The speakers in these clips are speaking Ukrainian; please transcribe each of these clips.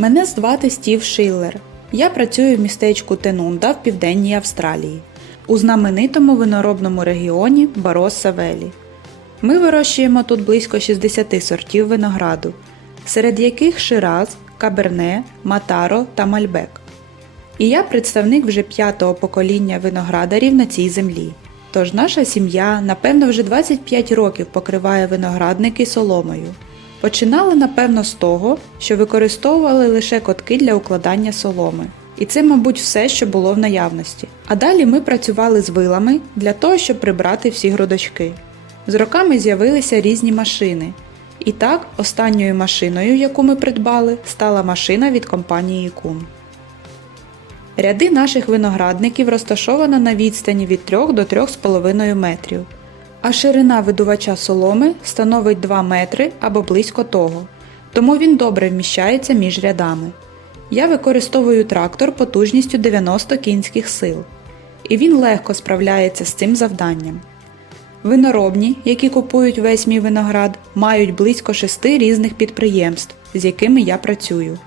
Мене звати Стів Шиллер. Я працюю в містечку Тенунда в південній Австралії, у знаменитому виноробному регіоні Бароса Велі. Ми вирощуємо тут близько 60 сортів винограду, серед яких Шираз, Каберне, Матаро та Мальбек. І я представник вже п'ятого покоління виноградарів на цій землі. Тож наша сім'я, напевно, вже 25 років покриває виноградники соломою. Починали, напевно, з того, що використовували лише котки для укладання соломи. І це, мабуть, все, що було в наявності. А далі ми працювали з вилами для того, щоб прибрати всі грудочки. З роками з'явилися різні машини. І так, останньою машиною, яку ми придбали, стала машина від компанії Кун. Ряди наших виноградників розташовано на відстані від 3 до 3,5 метрів, а ширина видувача соломи становить 2 метри або близько того, тому він добре вміщається між рядами. Я використовую трактор потужністю 90 кінських сил, і він легко справляється з цим завданням. Виноробні, які купують весь мій виноград, мають близько шести різних підприємств, з якими я працюю.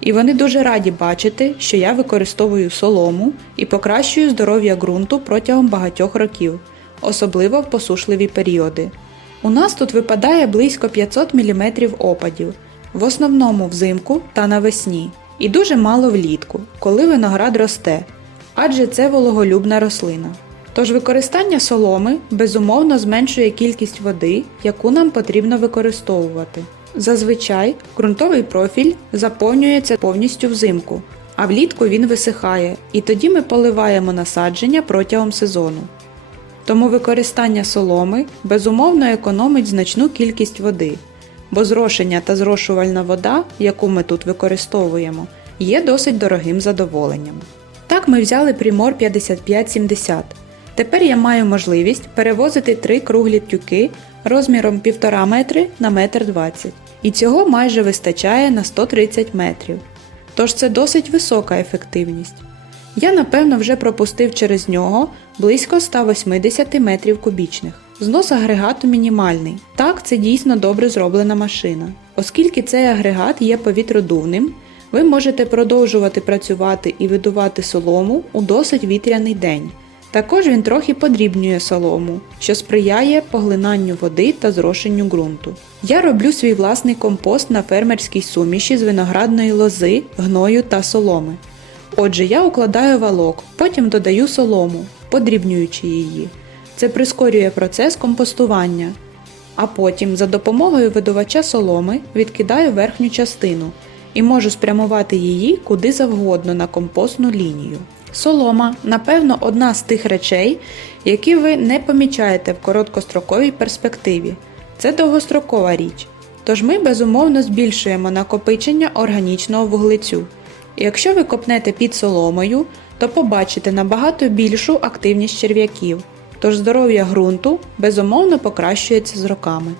І вони дуже раді бачити, що я використовую солому і покращую здоров'я ґрунту протягом багатьох років, особливо в посушливі періоди. У нас тут випадає близько 500 мм опадів, в основному взимку та навесні, і дуже мало влітку, коли виноград росте, адже це вологолюбна рослина. Тож використання соломи безумовно зменшує кількість води, яку нам потрібно використовувати. Зазвичай ґрунтовий профіль заповнюється повністю взимку, а влітку він висихає, і тоді ми поливаємо насадження протягом сезону. Тому використання соломи безумовно економить значну кількість води, бо зрошення та зрошувальна вода, яку ми тут використовуємо, є досить дорогим задоволенням. Так ми взяли Примор 5570. Тепер я маю можливість перевозити три круглі тюки розміром 1,5 метри на 1,20 м. І цього майже вистачає на 130 метрів. Тож це досить висока ефективність. Я напевно вже пропустив через нього близько 180 метрів кубічних. Знос агрегату мінімальний. Так, це дійсно добре зроблена машина. Оскільки цей агрегат є повітродувним, ви можете продовжувати працювати і видувати солому у досить вітряний день. Також він трохи подрібнює солому, що сприяє поглинанню води та зрошенню ґрунту. Я роблю свій власний компост на фермерській суміші з виноградної лози, гною та соломи. Отже, я укладаю валок, потім додаю солому, подрібнюючи її. Це прискорює процес компостування. А потім за допомогою видувача соломи відкидаю верхню частину і можу спрямувати її куди завгодно на компостну лінію. Солома, напевно, одна з тих речей, які ви не помічаєте в короткостроковій перспективі. Це довгострокова річ. Тож ми безумовно збільшуємо накопичення органічного вуглецю. Якщо ви копнете під соломою, то побачите набагато більшу активність черв'яків. Тож здоров'я ґрунту безумовно покращується з роками.